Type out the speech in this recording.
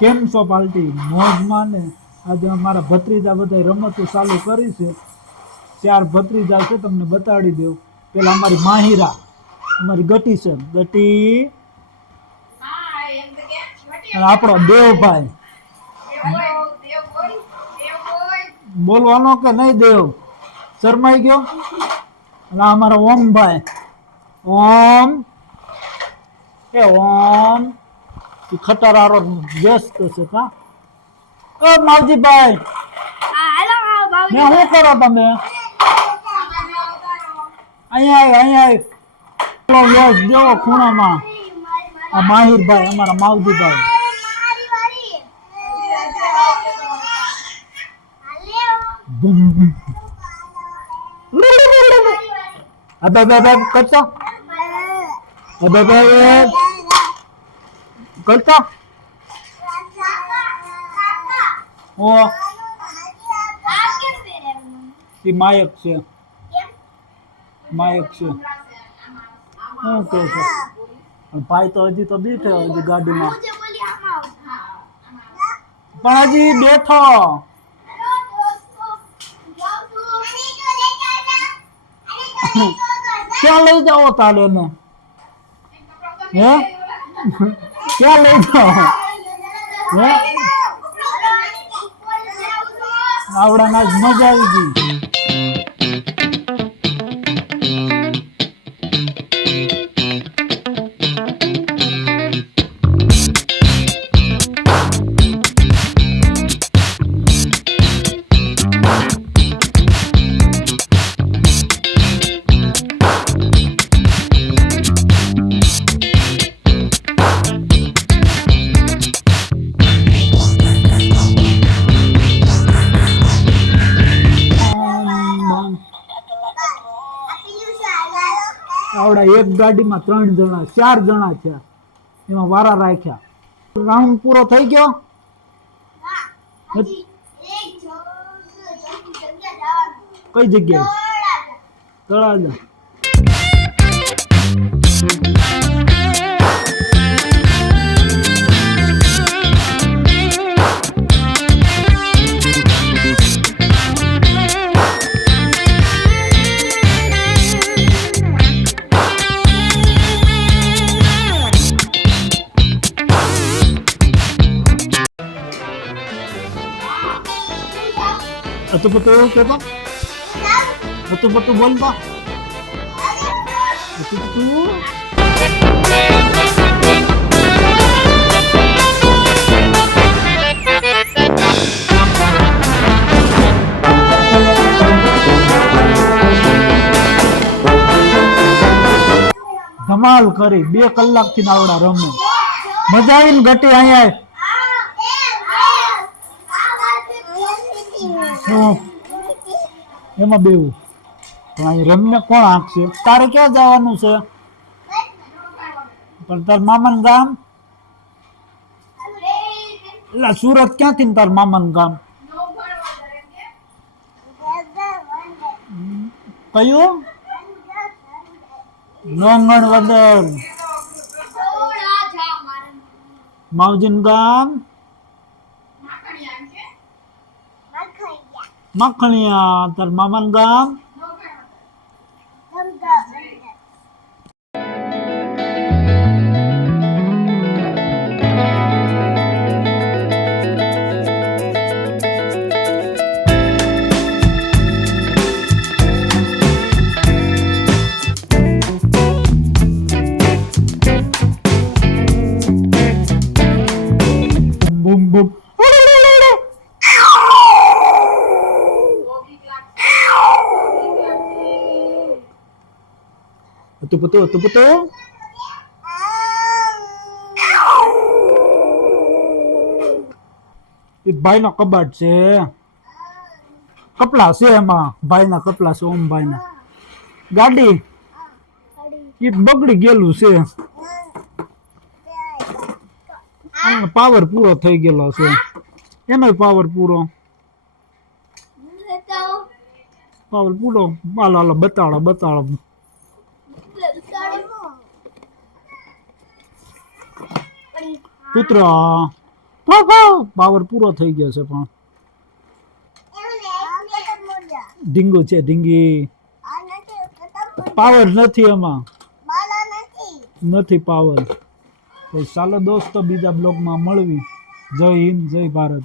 કેમ છો પાલટી મોજમાં ને? આજે અમારા ભત્રીજા બધા રમતો ચાલુ કરી છે. 4 ભત્રીજા છે, તમને બતાડી દઉં. પેલા અમારી માહિરા, અમારી ગટી છે, ગટી. અને આપણો દેવભાઈ. બોલવાનો કે નહીં દેવ? શરમાઈ ગયો? અને અમારા ઓમભાઈ, ઓમ એ ઓમ ખટારારો વ્યસ્ત છે કા? ઓ માવજીભાઈ, ને શું કરો તમે? અહીંયા વ્યસ્ત દેવો ખૂણામાં. આ માહિરભાઈ, અમારા માવજીભાઈ. કરતા કરતા ઓ માયક છે, માયક છે. શું કહે છે? ભાઈ તો હજી તો બેઠો, હજી ગાડીમાં, પણ હજી બેઠો. ક્યાં લઈ જાઓ તારે ને? હે ક્યાં લઈ જાઓ? હે આવડાના જ મજા આવી ગઈ. આવડા એક ગાડીમાં 3 જણા 4 જણા છે, એમાં વારા રાખ્યા. રાઉન્ડ પૂરો થઈ ગયો. કઈ જગ્યાએ? તળાજા. હતું પતું કેતો? હતું પતું બોલતા? હતું પતું ધમાલ કરી. 2 કલાકથી આવડા રમે. મજા આવી ને ઘટી? અહીંયા એમાં બેવું પણ અહીં રમને કોણ આંકશે? તારે ક્યાં જવાનું છે? પણ તાર મામાનું ગામ એટલે સુરત ક્યાંથી ને તાર મામાનું ગામ કયું? નોંગણ વદર. માવજીનું ગામ માખણિયા. તાર મામાનું ગામ બૂમ બૂમ. હતું પતું હતું પતું. એ ભાઈ નો કબાટ છે, કપડા છે એમાં. ભાઈ ના કપડા છે, ઓમ ભાઈ ના. ગાડી એ બગડી ગયેલું છે, પાવર પૂરો થઈ ગયેલો છે. એનો પાવર પૂરો. પાવર પૂરો. હાલો હાલો બતાડો બતાડો. પુત્ર પાવર પૂરો થઈ ગયો છે પણ ઢીંગુ છે ઢીંગી પાવર નથી એમાં નથી પાવર તો ચાલો દોસ્તો બીજા બ્લોગમાં મળવી જય હિન્દ જય ભારત